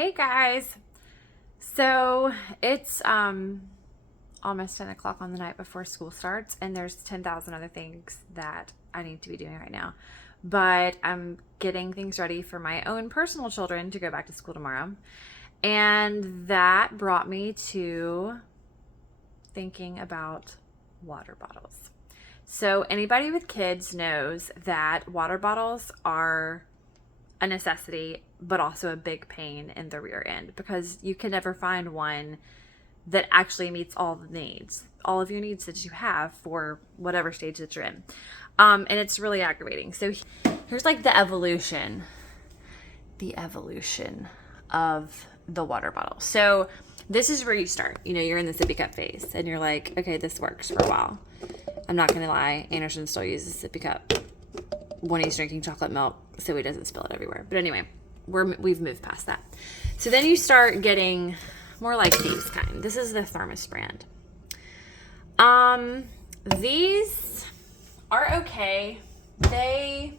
Hey guys. So it's almost 10 o'clock on the night before school starts, and there's 10,000 other things that I need to be doing right now. But I'm getting things ready for my own personal children to go back to school tomorrow. And that brought me to thinking about water bottles. So anybody with kids knows that water bottles are a necessity, but also a big pain in the rear end because you can never find one that actually meets all the needs, all of your needs that you have for whatever stage that you're in. And it's really aggravating. So here's like the evolution of the water bottle. So this is where you start. You're in the sippy cup phase and you're like, okay, this works for a while. I'm not going to lie. Anderson still uses a sippy cup when he's drinking chocolate milk so he doesn't spill it everywhere. But anyway, we've moved past that. So then you start getting more like these kind. This is the Thermos brand. These are okay. They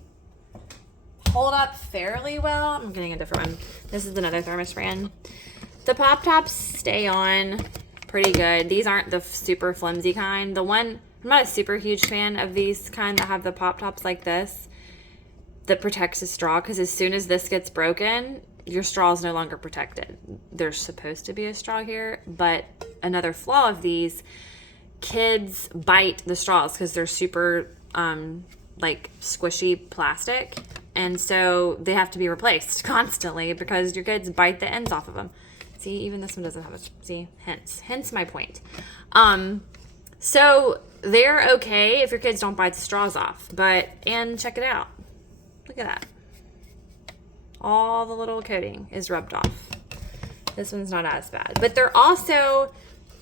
hold up fairly well. I'm getting a different one. This is another Thermos brand. The pop tops stay on pretty good. These aren't the super flimsy kind. I'm not a super huge fan of these kind that have the pop tops like this that protects the straw, because as soon as this gets broken, your straw is no longer protected. There's supposed to be a straw here, but another flaw of these, kids bite the straws because they're super like squishy plastic, and so they have to be replaced constantly because your kids bite the ends off of them. See, even this one doesn't have hence my point. So they're okay if your kids don't bite the straws off, and check it out. Look at that. All the little coating is rubbed off. This one's not as bad, but they're also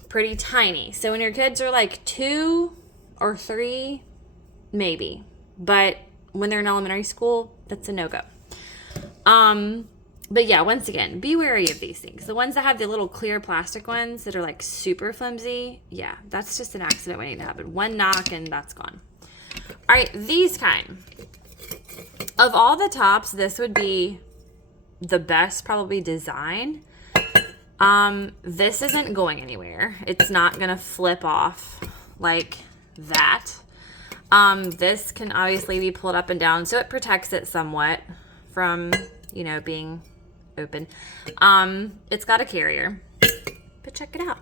pretty tiny. So when your kids are like 2 or 3, maybe, but when they're in elementary school, that's a no-go. But yeah, once again, be wary of these things. The ones that have the little clear plastic ones that are like super flimsy, yeah, that's just an accident waiting to happen. One knock and that's gone. All right, these kind. Of all the tops, this would be the best probably design. This isn't going anywhere. It's not going to flip off like that. This can obviously be pulled up and down, so it protects it somewhat from, being open. It's got a carrier, but check it out.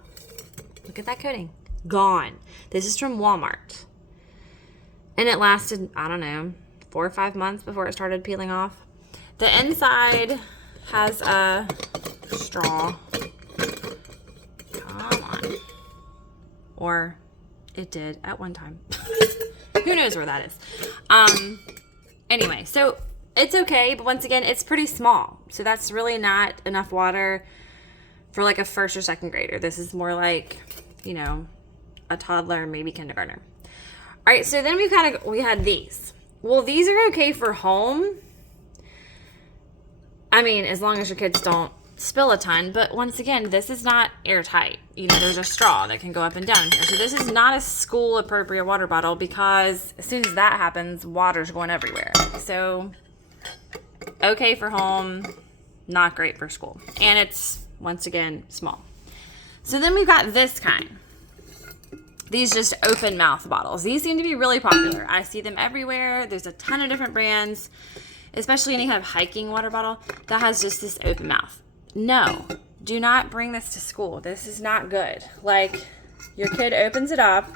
Look at that coating. Gone. This is from Walmart. And it lasted, I don't know, 4 or 5 months before it started peeling off. The inside has a straw. Come on. Or it did at one time. Who knows where that is? Anyway, so it's okay, but once again, it's pretty small. So that's really not enough water for like a first or second grader. This is more like, a toddler, maybe kindergartner. All right, so then we had these. Well, these are okay for home. I mean, as long as your kids don't spill a ton. But once again, this is not airtight. There's a straw that can go up and down here. So this is not a school appropriate water bottle because as soon as that happens, water's going everywhere. So okay for home, not great for school. And it's, once again, small. So then we've got this kind. These just open mouth bottles. These seem to be really popular. I see them everywhere. There's a ton of different brands, especially any kind of hiking water bottle that has just this open mouth. No, do not bring this to school. This is not good. Like, your kid opens it up,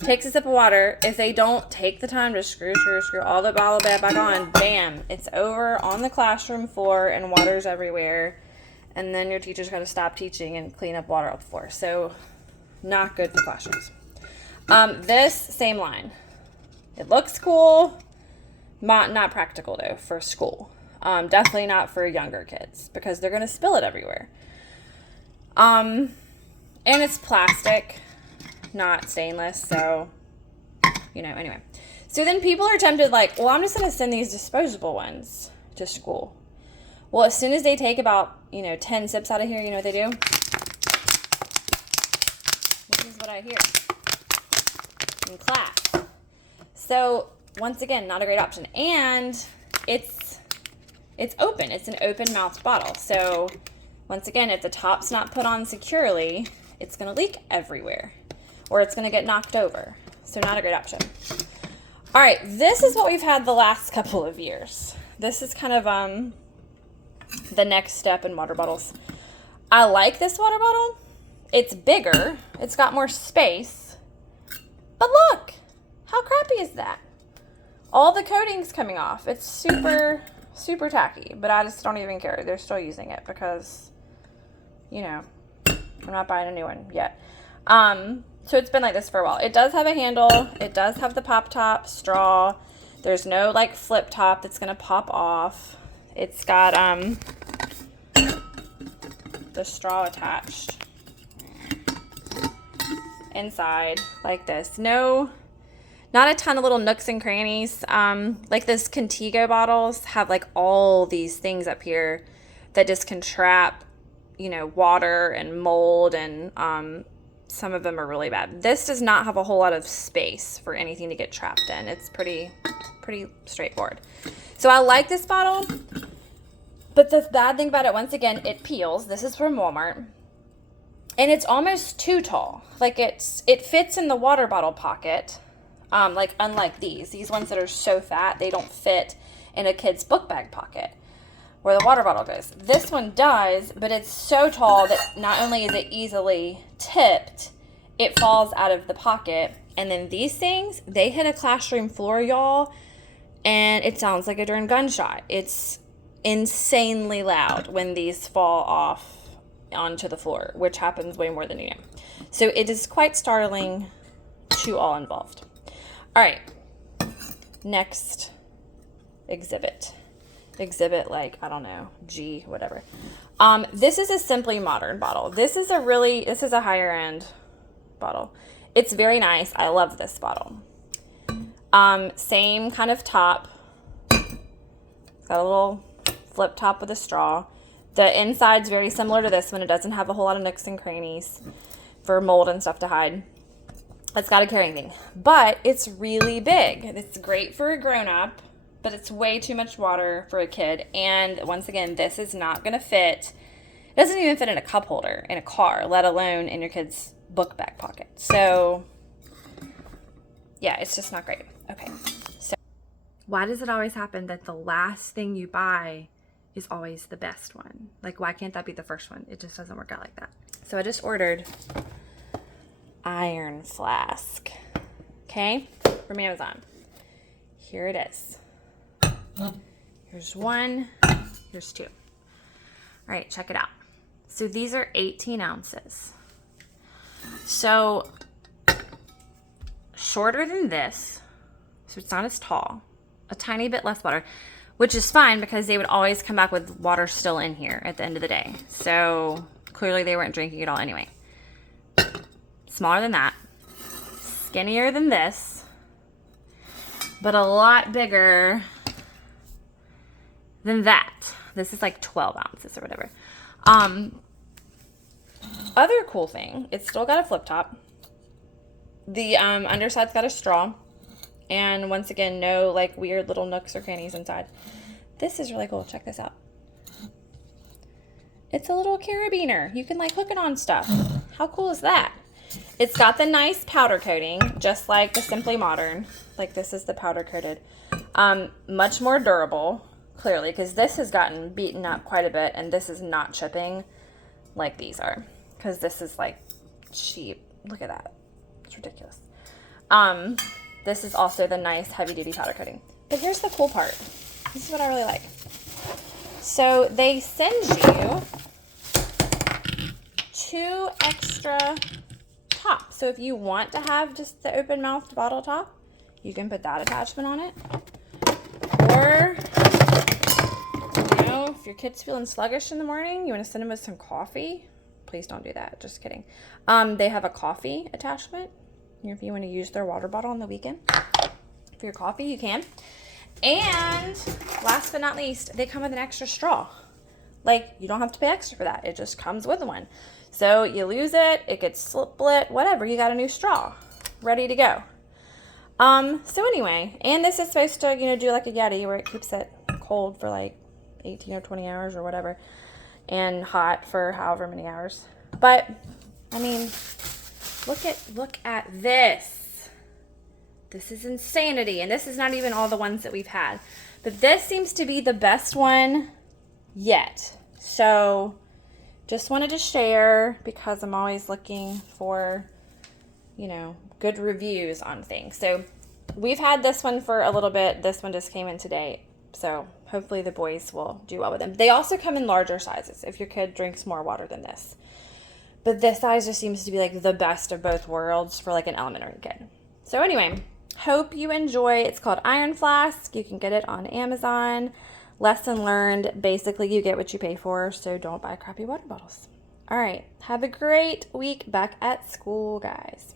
takes a sip of water. If they don't take the time to screw all the bottle back on, bam, it's over on the classroom floor and water's everywhere. And then your teacher's got to stop teaching and clean up water off the floor. So not good for classrooms. This, same line. It looks cool. Not practical, though, for school. Definitely not for younger kids because they're going to spill it everywhere. And it's plastic, not stainless. So, anyway. So then people are tempted like, well, I'm just going to send these disposable ones to school. Well, as soon as they take about, 10 sips out of here, you know what they do? This is what I hear in class. So once again, not a great option. And it's it's open. It's an open mouthed bottle. So once again, if the top's not put on securely, it's going to leak everywhere or it's going to get knocked over. So not a great option. All right, this is what we've had the last couple of years. This is kind of the next step in water bottles. I like this water bottle. It's bigger. It's got more space. But look, how crappy is that? All the coating's coming off. It's super, super tacky, but I just don't even care. They're still using it because, you know, I'm not buying a new one yet. So it's been like this for a while. It does have a handle. It does have the pop top straw. There's no like flip top that's going to pop off. It's got the straw attached inside like this. No, not a ton of little nooks and crannies. Like this Contigo bottles have like all these things up here that just can trap, you know, water and mold, and some of them are really bad. This does not have a whole lot of space for anything to get trapped in. It's pretty straightforward. So I like this bottle, but the bad thing about it, once again, it peels. This is from Walmart. And it's almost too tall. Like it fits in the water bottle pocket. Like unlike these ones that are so fat, they don't fit in a kid's book bag pocket where the water bottle goes. This one does, but it's so tall that not only is it easily tipped, it falls out of the pocket. And then these things, they hit a classroom floor, y'all, and it sounds like a darn gunshot. It's insanely loud when these fall off onto the floor, which happens way more than you know. So it is quite startling to all involved. All right, next exhibit. Exhibit, like, I don't know, G, whatever. This is a Simply Modern bottle. This is a higher end bottle. It's very nice. I love this bottle. Same kind of top. It's got a little flip top with a straw. The inside's very similar to this one. It doesn't have a whole lot of nooks and crannies for mold and stuff to hide. It's got a carrying thing, but it's really big. It's great for a grown-up, but it's way too much water for a kid. And once again, this is not going to fit. It doesn't even fit in a cup holder in a car, let alone in your kid's book bag pocket. So yeah, it's just not great. Okay. So why does it always happen that the last thing you buy is always the best one? Like, why can't that be the first one? It just doesn't work out like that. So I just ordered Iron Flask, okay, from Amazon. Here it is. Here's one, here's two. All right, check it out. So these are 18 ounces. So shorter than this, so it's not as tall, a tiny bit less water, which is fine because they would always come back with water still in here at the end of the day. So clearly they weren't drinking it all anyway. Smaller than that, skinnier than this, but a lot bigger than that. This is like 12 ounces or whatever. Other cool thing, it's still got a flip top. The underside's got a straw. And once again, no like weird little nooks or crannies inside. This is really cool. Check this out. It's a little carabiner. You can like hook it on stuff. How cool is that? It's got the nice powder coating, just like the Simply Modern. Like this is the powder coated. Much more durable, clearly, because this has gotten beaten up quite a bit, and this is not chipping like these are. Because this is like cheap. Look at that. It's ridiculous. This is also the nice heavy duty powder coating. But here's the cool part. This is what I really like. So they send you 2 extra tops. So if you want to have just the open mouthed bottle top, you can put that attachment on it. Or, you know, if your kid's feeling sluggish in the morning, you want to send them with some coffee, please don't do that. Just kidding. They have a coffee attachment. If you want to use their water bottle on the weekend for your coffee, you can. And last but not least, they come with an extra straw. Like, you don't have to pay extra for that. It just comes with one. So you lose it, it gets split, whatever. You got a new straw ready to go. So anyway, and this is supposed to, you know, do like a Yeti where it keeps it cold for like 18 or 20 hours or whatever, and hot for however many hours. But I mean, look at this. This is insanity, and this is not even all the ones that we've had. But this seems to be the best one yet. So just wanted to share because I'm always looking for, good reviews on things. So we've had this one for a little bit. This one just came in today. So hopefully the boys will do well with them. They also come in larger sizes if your kid drinks more water than this. But this size just seems to be like the best of both worlds for like an elementary kid. So anyway, hope you enjoy. It's called Iron Flask. You can get it on Amazon. Lesson learned. Basically, you get what you pay for, so don't buy crappy water bottles. All right. Have a great week back at school, guys.